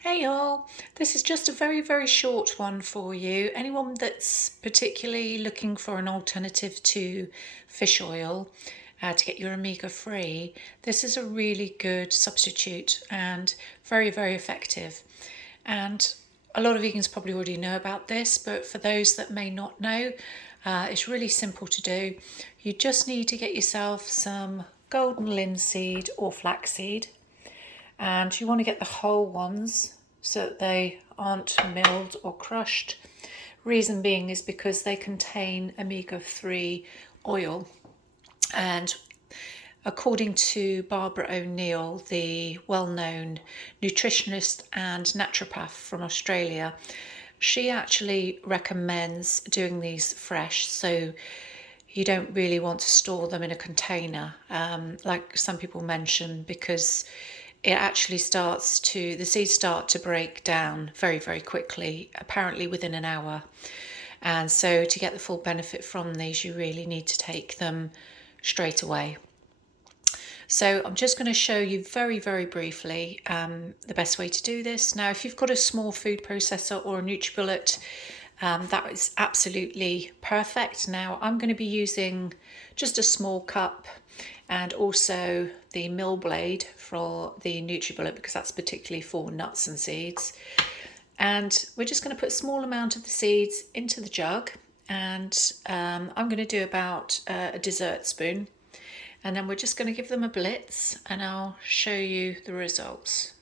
Hey y'all, this is just a very short one for you. Anyone that's particularly looking for an alternative to fish oil to get your omega-3, this is a really good substitute and very effective. And a lot of vegans probably already know about this, but for those that may not know, it's really simple to do. You just need to get yourself some golden linseed or flaxseed, and you want to get the whole ones so that they aren't milled or crushed. Reason being is because they contain omega-3 oil, and according to Barbara O'Neill, the well-known nutritionist and naturopath from Australia, she actually recommends doing these fresh, so you don't really want to store them in a container, like some people mention, because it actually the seeds start to break down very quickly, apparently within an hour. And so to get the full benefit from these, you really need to take them straight away. So I'm just going to show you very briefly the best way to do this. Now, if you've got a small food processor or a nutri-bullet, that is absolutely perfect. Now, I'm going to be using just a small cup and also the mill blade for the nutri-bullet, because that's particularly for nuts and seeds. And we're just going to put a small amount of the seeds into the jug, and I'm going to do about a dessert spoon, and then we're just going to give them a blitz and I'll show you the results.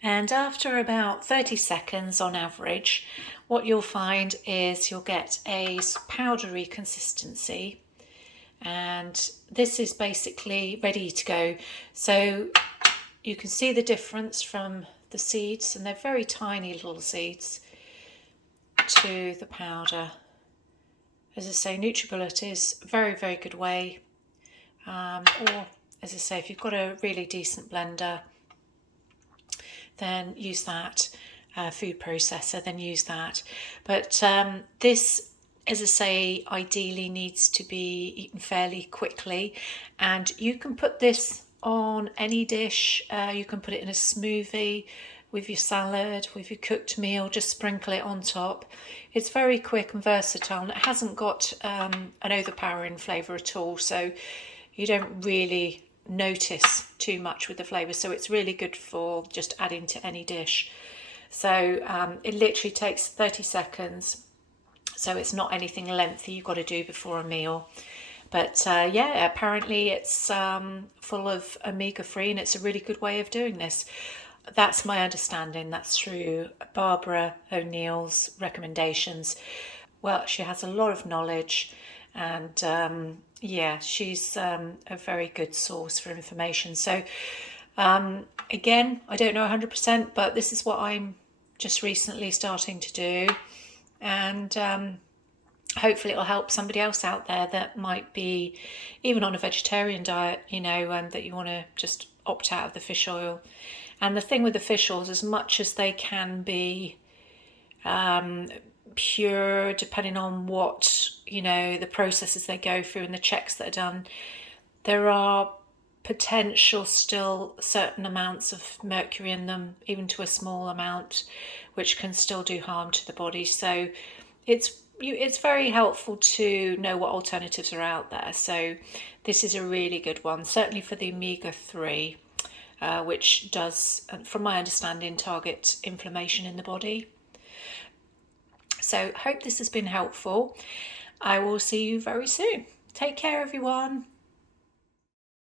And after about 30 seconds on average, what you'll find is you'll get a powdery consistency, and this is basically ready to go. So you can see the difference from the seeds, and they're very tiny little seeds, to the powder. As I say, nutri-bullet is a very good way, or as I say, if you've got a really decent blender, then use that. Food processor, then use that. But this, as I say, ideally needs to be eaten fairly quickly, and you can put this on any dish. You can put it in a smoothie, with your salad, with your cooked meal, just sprinkle it on top. It's very quick and versatile, and it hasn't got an overpowering flavour at all, so you don't really notice too much with the flavour, so it's really good for just adding to any dish. So it literally takes 30 seconds, so it's not anything lengthy you've got to do before a meal. But yeah, apparently it's full of omega-3, and it's a really good way of doing this. That's my understanding. That's through Barbara O'Neill's recommendations. Well, she has a lot of knowledge, and yeah, she's a very good source for information. So again, I don't know 100%, but this is what I'm just recently starting to do, and hopefully it'll help somebody else out there that might be even on a vegetarian diet, that you want to just opt out of the fish oil. And the thing with the fish oils, as much as they can be pure, depending on what, the processes they go through and the checks that are done, there are potential still certain amounts of mercury in them, even to a small amount, which can still do harm to the body. So it's very helpful to know what alternatives are out there. So this is a really good one, certainly for the omega-3, which does, from my understanding, target inflammation in the body. So hope this has been helpful. I will see you very soon. Take care, everyone.